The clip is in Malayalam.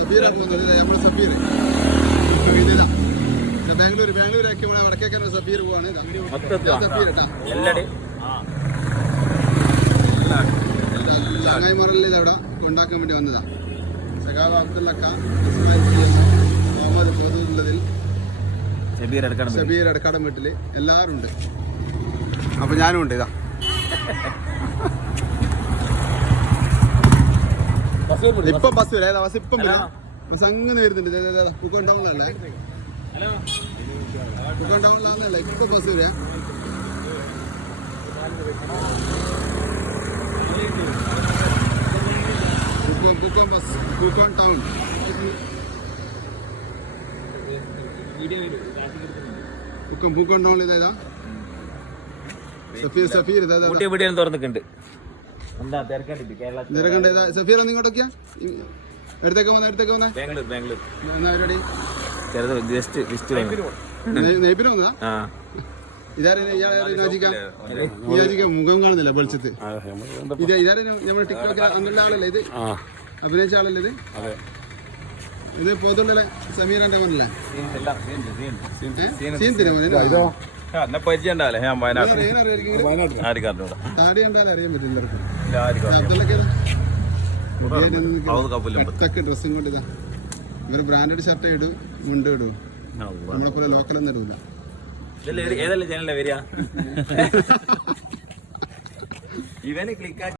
സബീർ നമ്മൾ സബീർ ബാംഗ്ലൂരൊക്കെ വടക്കേക്കാൻ സബീർ പോവാണ്. സബീർ ചങ്ങായിമാരല്ലേ ഇതവിടെ ഉണ്ടാക്കാൻ വേണ്ടി വന്നതാ. സഖാവ് അബ്ദുള്ളക്ക, ഇസ്മായിൽ മുഹമ്മദ് പൊതുള്ളതിൽ ഷബീർ അടക്കാടൻ വീട്ടില് എല്ലാരും ഉണ്ട്. അപ്പൊ ഞാനും ഉണ്ട്. ഇതാ ഇപ്പം ബസ് വരാം. ബസ് ഇപ്പം വരാം. ബസ് അങ്ങനെ വരുന്നുണ്ട്. പൂക്കോൺ ടൗണിലല്ലേ, പൂക്കോൺ ടൗണിലാന്നല്ല ഇപ്പൊ ബസ് വരാം. പൂക്കോൺ ടൗൺ പൂക്കോൺ ടൗണിൽ ഇതാ സഫീർ തുറന്നിട്ടുണ്ട്. സഫീർ ഇങ്ങോട്ടൊക്കെയാ എടുത്തേക്ക് വന്നേ നെയ്പിന് വന്നതാ. ഇതാരും മുഖം കാണുന്നില്ല വെളിച്ചത്ത്. ഇതാരും നമ്മുടെ ടിക്ടോക്കിൽ അന്നുള്ള ആളല്ലേ ഇത്, അഭിനയിച്ച ആളല്ലേ ഇത്? ഇത് പോത്തുള്ള സമീറിന്റെ മോനല്ലേ? സീൻ തിരുമോനെ താടി കണ്ടാലും അറിയാൻ പറ്റില്ല. അബ്ദുള്ളൊക്കെ ഡ്രസ്സും കൊണ്ട് ഇതാ ഇവര് ബ്രാൻഡഡ് ഷർട്ട് ഇടും, മുണ്ട് ഇടും. നമ്മളെ പോലെ ലോക്കലൊന്നും ഇടൂല. ഏതല്ലേ ചാനലിലെ വരിക? ഇവന് ക്ലിക്ക്